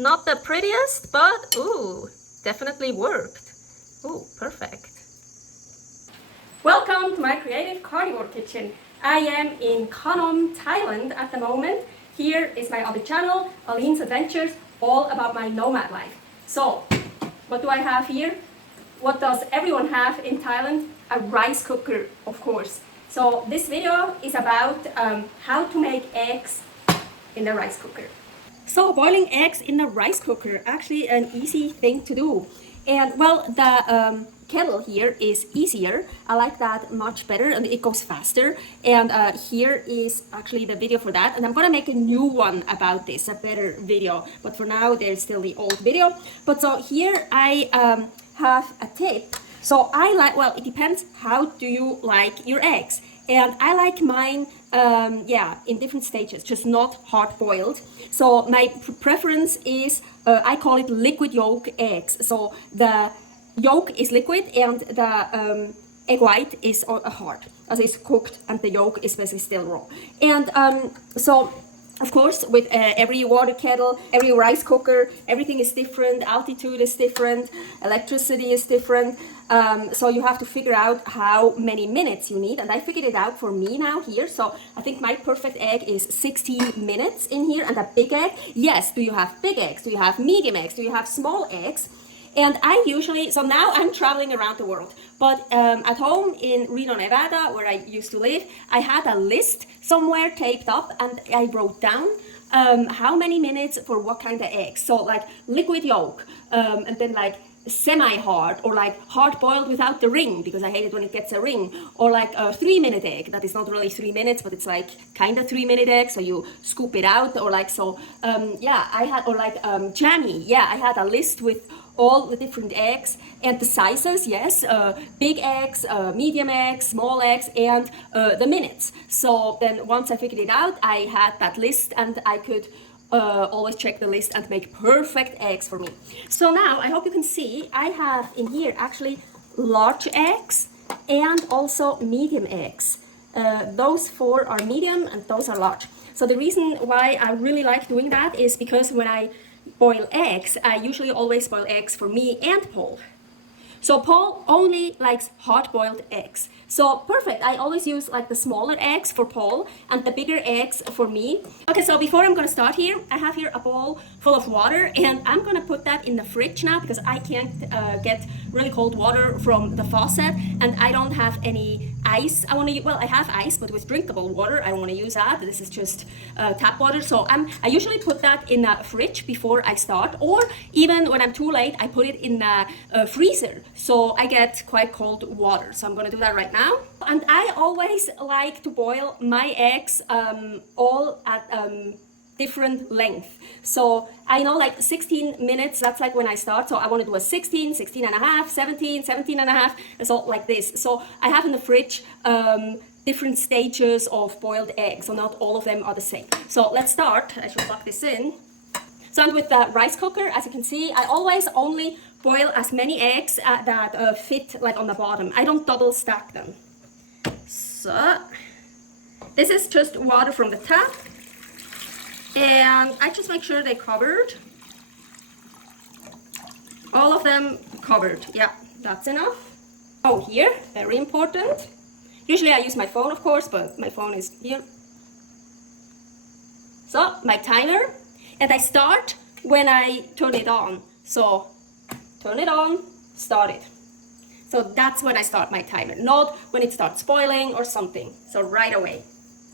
Not the prettiest, but ooh, definitely worked. Ooh, perfect. Welcome to my creative carnivore kitchen. I am in Khanom, Thailand at the moment. Here is my other channel, Aline's Adventures, all about my nomad life. So, what do I have here? What does everyone have in Thailand? A rice cooker, of course. So this video is about how to make eggs in the rice cooker. So boiling eggs in the rice cooker, actually an easy thing to do. And well, the kettle here is easier. I like that much better and it goes faster. And here is actually the video for that. And I'm gonna make a new one about this, a better video. But for now, there's still the old video. But so here I have a tip. So I like, well, it depends how do you like your eggs. And I like mine, in different stages, just not hard boiled. So my preference is, I call it liquid yolk eggs. So the yolk is liquid and the egg white is hard, as it's cooked, and the yolk is basically still raw. And so, of course, with every water kettle, every rice cooker, everything is different, altitude is different, electricity is different. So you have to figure out how many minutes you need. And I figured it out for me now here. So I think my perfect egg is 60 minutes in here. And a big egg, yes, do you have big eggs? Do you have medium eggs? Do you have small eggs? And I usually, so now I'm traveling around the world, but at home in Reno, Nevada, where I used to live, I had a list somewhere taped up and I wrote down how many minutes for what kind of eggs. So like liquid yolk, and then like semi-hard, or like hard-boiled without the ring, because I hate it when it gets a ring, or like a 3-minute egg that is not really 3 minutes, but it's like kind of 3-minute egg, so you scoop it out, or like so. I had, or like jammy. Yeah, I had a list with all the different eggs and the sizes, yes, big eggs, medium eggs, small eggs, and the minutes. So then once I figured it out, I had that list and I could always check the list and make perfect eggs for me. So now I hope you can see I have in here actually large eggs and also medium eggs. Those 4 are medium and those are large. So the reason why I really like doing that is because when I boil eggs, I usually always boil eggs for me and Paul. So Paul only likes hard-boiled eggs. So perfect, I always use like the smaller eggs for Paul and the bigger eggs for me. Okay, so before I'm gonna start here, I have here a bowl full of water and I'm gonna put that in the fridge now because I can't get really cold water from the faucet and I don't have any ice. I have ice, but with drinkable water, I don't wanna use that. This is just tap water. So I usually put that in the fridge before I start, or even when I'm too late, I put it in the freezer. So I get quite cold water. So I'm gonna do that right now. And I always like to boil my eggs all at different length. So I know like 16 minutes, that's like when I start. So I want to do a 16, 16 and a half, 17, 17 and a half, and so like this. So I have in the fridge different stages of boiled eggs. So not all of them are the same. So let's start. I should plug this in. So and with the rice cooker, as you can see, I always only boil as many eggs that fit like on the bottom. I don't double stack them. So this is just water from the tap. And I just make sure they're covered. All of them covered. Yeah, that's enough. Oh, here, very important. Usually I use my phone, of course, but my phone is here. So, my timer. And I start when I turn it on. So, turn it on, start it. So that's when I start my timer, not when it starts spoiling or something. So right away.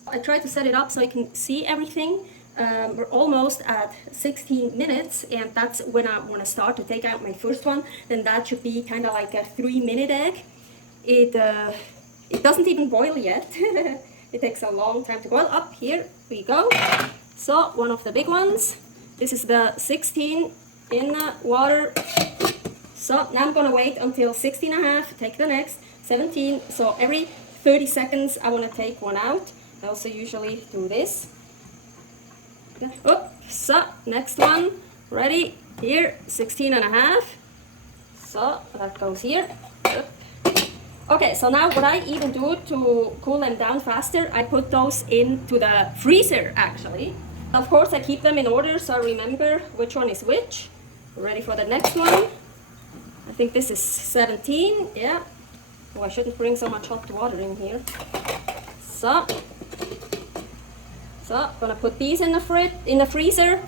I try to set it up so you can see everything. We're almost at 16 minutes and that's when I want to start to take out my first one. Then that should be kind of like a 3-minute egg. It doesn't even boil yet. It takes a long time to boil. Up here we go. So one of the big ones. This is the 16 in the water. So now I'm gonna wait until 16 and a half, take the next, 17. So every 30 seconds I wanna take one out. I also usually do this. So next one, ready, here, 16 and a half. So that goes here. Okay, so now what I even do to cool them down faster, I put those into the freezer actually. Of course, I keep them in order so I remember which one is which. Ready for the next one. I think this is 17, yeah. Oh, I shouldn't bring so much hot water in here. So, gonna put these in the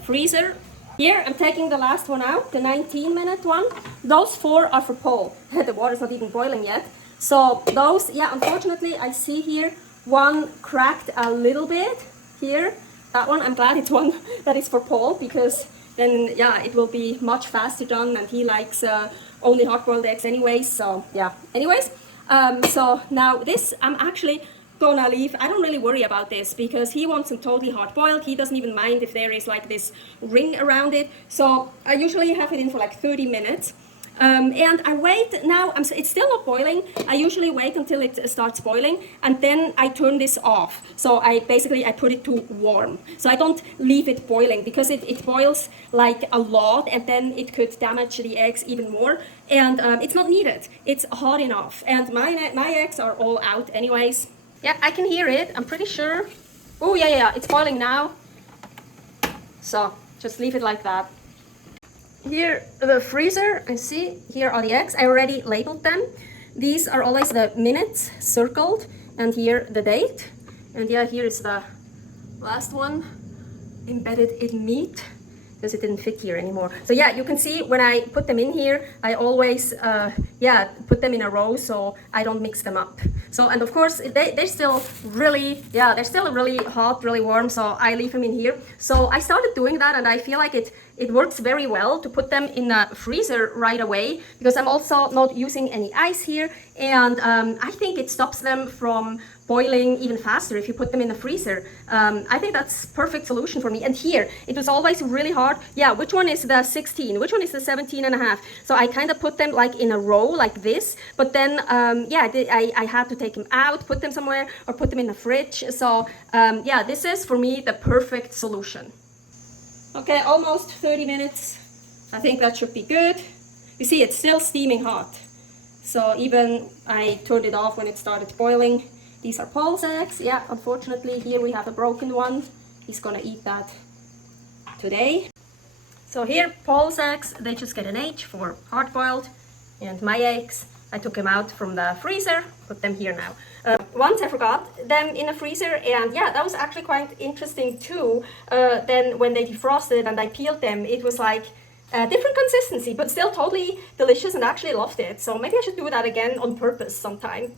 freezer. Here, I'm taking the last one out, the 19-minute one. Those 4 are for Paul. The water's not even boiling yet. So those, yeah, unfortunately, I see here one cracked a little bit here. That one, I'm glad it's one that is for Paul, because then, yeah, it will be much faster done, and he likes only hard-boiled eggs anyways. So, yeah, anyways. So now this, I'm actually gonna leave. I don't really worry about this because he wants them totally hard-boiled. He doesn't even mind if there is like this ring around it. So I usually have it in for like 30 minutes. And I wait now, it's still not boiling. I usually wait until it starts boiling, and then I turn this off. So I put it to warm. So I don't leave it boiling because it boils like a lot, and then it could damage the eggs even more. And it's not needed. It's hot enough. And my eggs are all out anyways. Yeah, I can hear it. I'm pretty sure. Oh, yeah, it's boiling now. So just leave it like that. Here, the freezer, I see, here are the eggs. I already labeled them. These are always the minutes circled, and here the date. And yeah, here is the last one, embedded in meat, because it didn't fit here anymore. So yeah, you can see when I put them in here, I always, put them in a row so I don't mix them up. So, and of course, they're still really, they're still really hot, really warm, so I leave them in here. So I started doing that, and I feel like it works very well to put them in the freezer right away, because I'm also not using any ice here, and I think it stops them from boiling even faster if you put them in the freezer. I think that's perfect solution for me. And here, it was always really hard. Yeah, which one is the 16? Which one is the 17 and a half? So I kind of put them like in a row like this, but then, I had to take them out, put them somewhere, or put them in the fridge. So this is for me the perfect solution. Okay, almost 30 minutes. I think that should be good. You see, it's still steaming hot. So even I turned it off when it started boiling. These are Paul's eggs. Yeah, unfortunately, here we have a broken one. He's gonna eat that today. So here, Paul's eggs, they just get an H for hard-boiled. And my eggs, I took them out from the freezer, put them here now. Once I forgot them in the freezer, and yeah, that was actually quite interesting too. Then when they defrosted and I peeled them, it was like a different consistency, but still totally delicious, and I actually loved it. So maybe I should do that again on purpose sometime.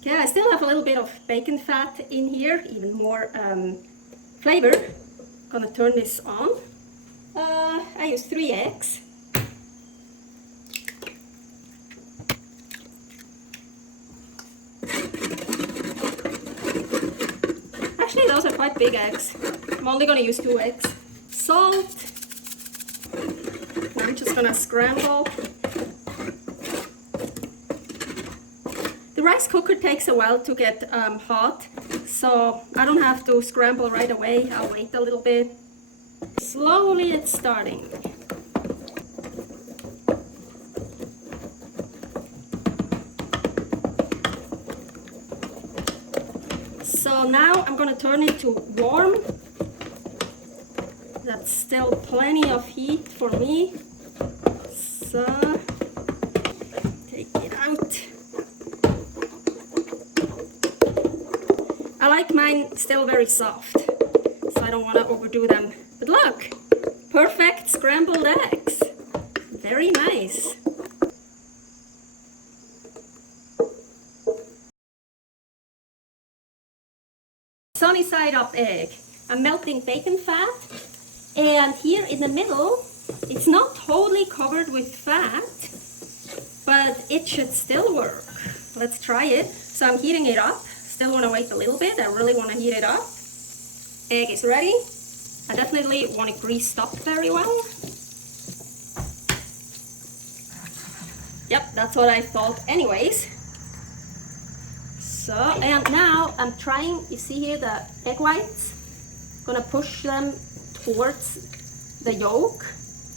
Okay, I still have a little bit of bacon fat in here, even more flavor. Gonna turn this on. I use 3 eggs. Actually, those are quite big eggs. I'm only gonna use 2 eggs. Salt. I'm just gonna scramble. The rice cooker takes a while to get hot, so I don't have to scramble right away. I'll wait a little bit. Slowly it's starting. So now I'm gonna turn it to warm. That's still plenty of heat for me. So take it out. I like mine still very soft, so I don't want to overdo them. But look, perfect scrambled eggs. Very nice. Sunny side up egg. I'm melting bacon fat, and here in the middle, it's not totally covered with fat, but it should still work. Let's try it. So I'm heating it up. Still want to wait a little bit. I really want to heat it up. Egg is ready. I definitely want it greased up very well. Yep, that's what I thought anyways. So, and now I'm trying, you see here the egg whites? Gonna push them towards the yolk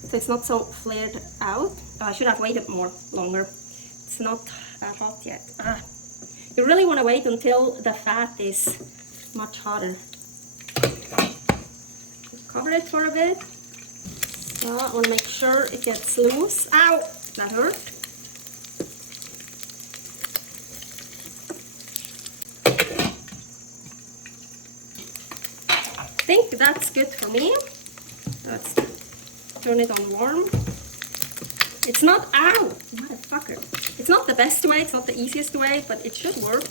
so it's not so flared out. Oh, I should have waited longer. It's not that hot yet. You really want to wait until the fat is much hotter. Cover it for a bit. So I want to make sure it gets loose. Ow! That hurt. I think that's good for me. Let's turn it on warm. It's not, ow, motherfucker. It's not the best way, it's not the easiest way, but it should work.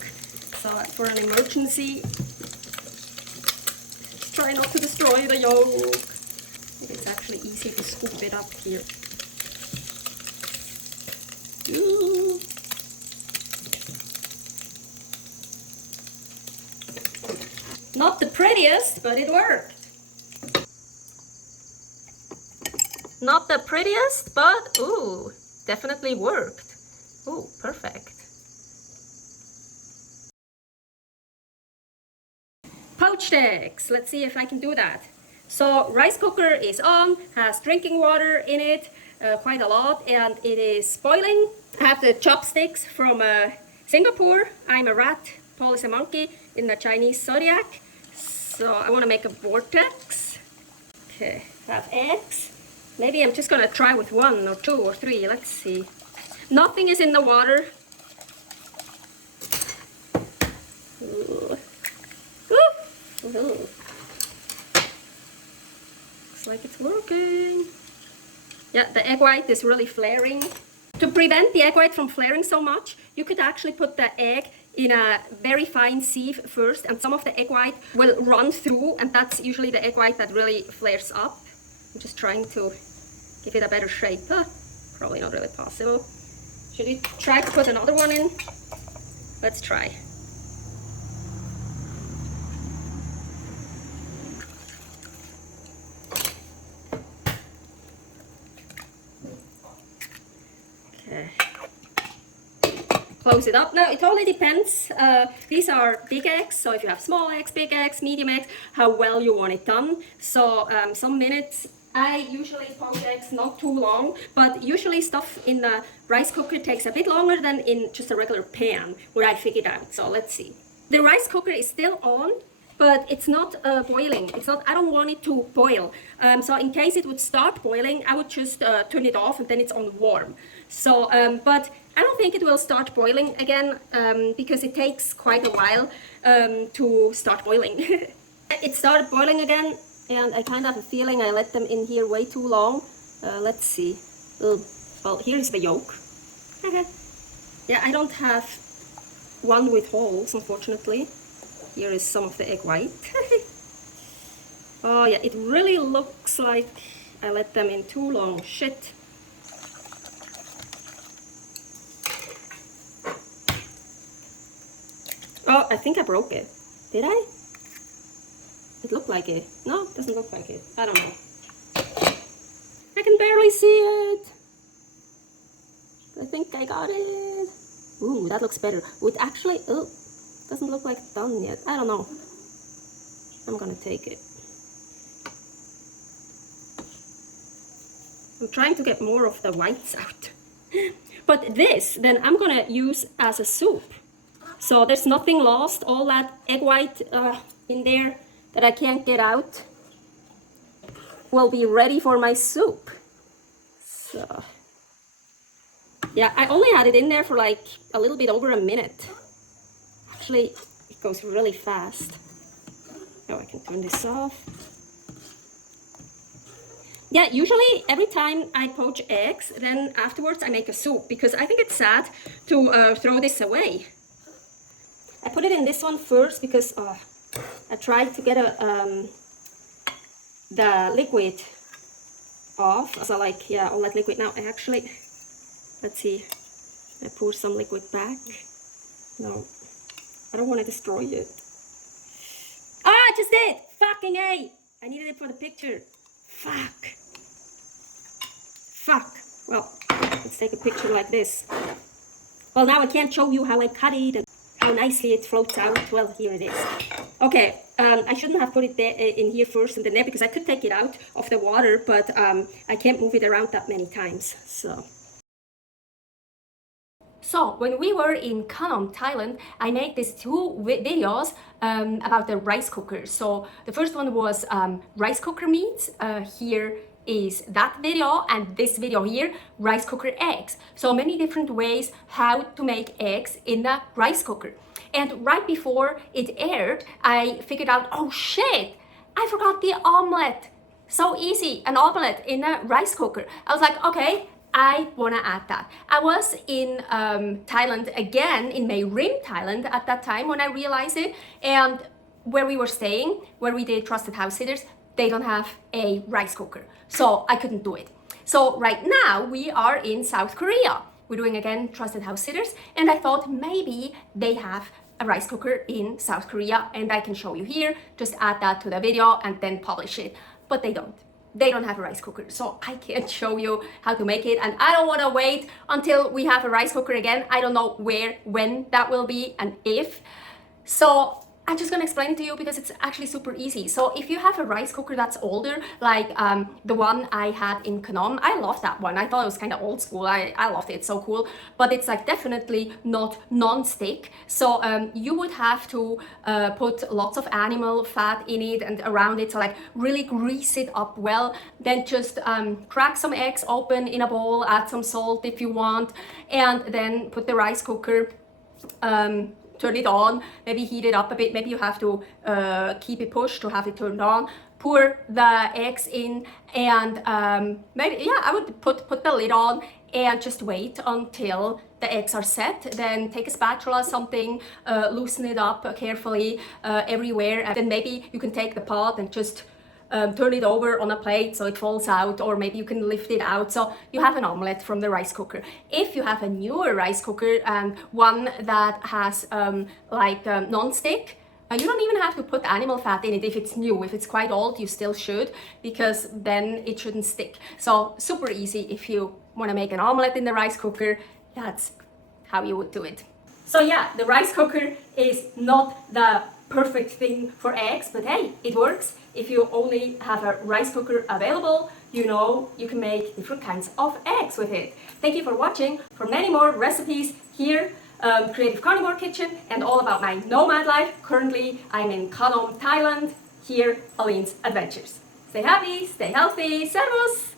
So for an emergency, just try not to destroy the yolk. It's actually easy to scoop it up here. Ooh. Not the prettiest, but it worked. Not the prettiest, but ooh, definitely worked. Ooh, perfect. Poached eggs. Let's see if I can do that. So rice cooker is on, has drinking water in it, quite a lot, and it is boiling. I have the chopsticks from Singapore. I'm a rat, Paul is a monkey in the Chinese zodiac. So I want to make a vortex. Okay, I have eggs. Maybe I'm just gonna try with 1 or 2 or 3, let's see. Nothing is in the water. Ooh. Ooh. Ooh. Looks like it's working. Yeah, the egg white is really flaring. To prevent the egg white from flaring so much, you could actually put the egg in a very fine sieve first, and some of the egg white will run through, and that's usually the egg white that really flares up. I'm just trying to give it a better shape. Probably not really possible. Should we try to put another one in? Let's try. Okay. Close it up. Now it totally depends. These are big eggs, so if you have small eggs, big eggs, medium eggs, how well you want it done. So some minutes. I usually poach eggs not too long, but usually stuff in the rice cooker takes a bit longer than in just a regular pan, where I figured out. So let's see. The rice cooker is still on, but it's not boiling. It's not. I don't want it to boil. So in case it would start boiling, I would just turn it off, and then it's on warm. So, but I don't think it will start boiling again because it takes quite a while to start boiling. It started boiling again, and I kind of have a feeling I let them in here way too long. Let's see. Well, here's the yolk. Yeah, I don't have one with holes, unfortunately. Here is some of the egg white. Oh yeah, it really looks like I let them in too long. Shit. Oh, I think I broke it. Did I? It looked like it. No, it doesn't look like it. I don't know. I can barely see it. I think I got it. Ooh, that looks better. It actually, oh, doesn't look like done yet. I don't know. I'm gonna take it. I'm trying to get more of the whites out. But this, then I'm gonna use as a soup. So there's nothing lost. All that egg white in there that I can't get out will be ready for my soup. So, yeah, I only had it in there for like a little bit over a minute. Actually, it goes really fast. Oh, I can turn this off. Yeah, usually every time I poach eggs, then afterwards I make a soup because I think it's sad to throw this away. I put it in this one first because I tried to get the liquid off. So like, yeah, all that liquid. Now I actually, let's see, I pour some liquid back. No, I don't want to destroy it. Ah, I just did! Fucking A! I needed it for the picture. Fuck. Fuck. Well, let's take a picture like this. Well, now I can't show you how I cut it and how nicely it floats out. Well, here it is. Okay, I shouldn't have put it there, in here first and then there because I could take it out of the water, but I can't move it around that many times. So when we were in Khanom, Thailand, I made these two videos about the rice cookers. So the first one was rice cooker meat. Here is that video, and this video here, rice cooker eggs. So many different ways how to make eggs in a rice cooker. And right before it aired, I figured out, oh shit, I forgot the omelette. So easy, an omelette in a rice cooker. I was like, okay, I wanna add that. I was in Thailand again, in Mae Rim, Thailand at that time when I realized it. And where we were staying, where we did Trusted House Sitters, they don't have a rice cooker. So I couldn't do it. So right now we are in South Korea. We're doing again Trusted House Sitters. And I thought maybe they have a rice cooker in South Korea and I can show you here. Just add that to the video and then publish it. But they don't. They don't have a rice cooker, so I can't show you how to make it, and I don't want to wait until we have a rice cooker again. I don't know where, when that will be, and if. So I'm just gonna explain it to you because it's actually super easy. So if you have a rice cooker that's older, like the one I had in Khanom, I love that one. I thought it was kind of old school. I loved it, it's so cool. But it's like definitely not non-stick. So you would have to put lots of animal fat in it and around it. So like really grease it up well. Then just crack some eggs open in a bowl, add some salt if you want, and then put the rice cooker, turn it on, maybe heat it up a bit, maybe you have to keep it pushed to have it turned on, pour the eggs in, and maybe, yeah, I would put the lid on and just wait until the eggs are set. Then take a spatula, something, loosen it up carefully everywhere, and then maybe you can take the pot and just turn it over on a plate so it falls out, or maybe you can lift it out so you have an omelette from the rice cooker. If you have a newer rice cooker and one that has non-stick, you don't even have to put animal fat in it if it's new. If it's quite old, you still should, because then it shouldn't stick. So super easy if you want to make an omelette in the rice cooker. That's how you would do it. So yeah, the rice cooker is not the perfect thing for eggs, but hey, it works. If you only have a rice cooker available, you know you can make different kinds of eggs with it. Thank you for watching. For many more recipes here, Creative Carnivore Kitchen, and all about my nomad life. Currently, I'm in Khanom, Thailand. Here, Aline's Adventures. Stay happy, stay healthy, servus!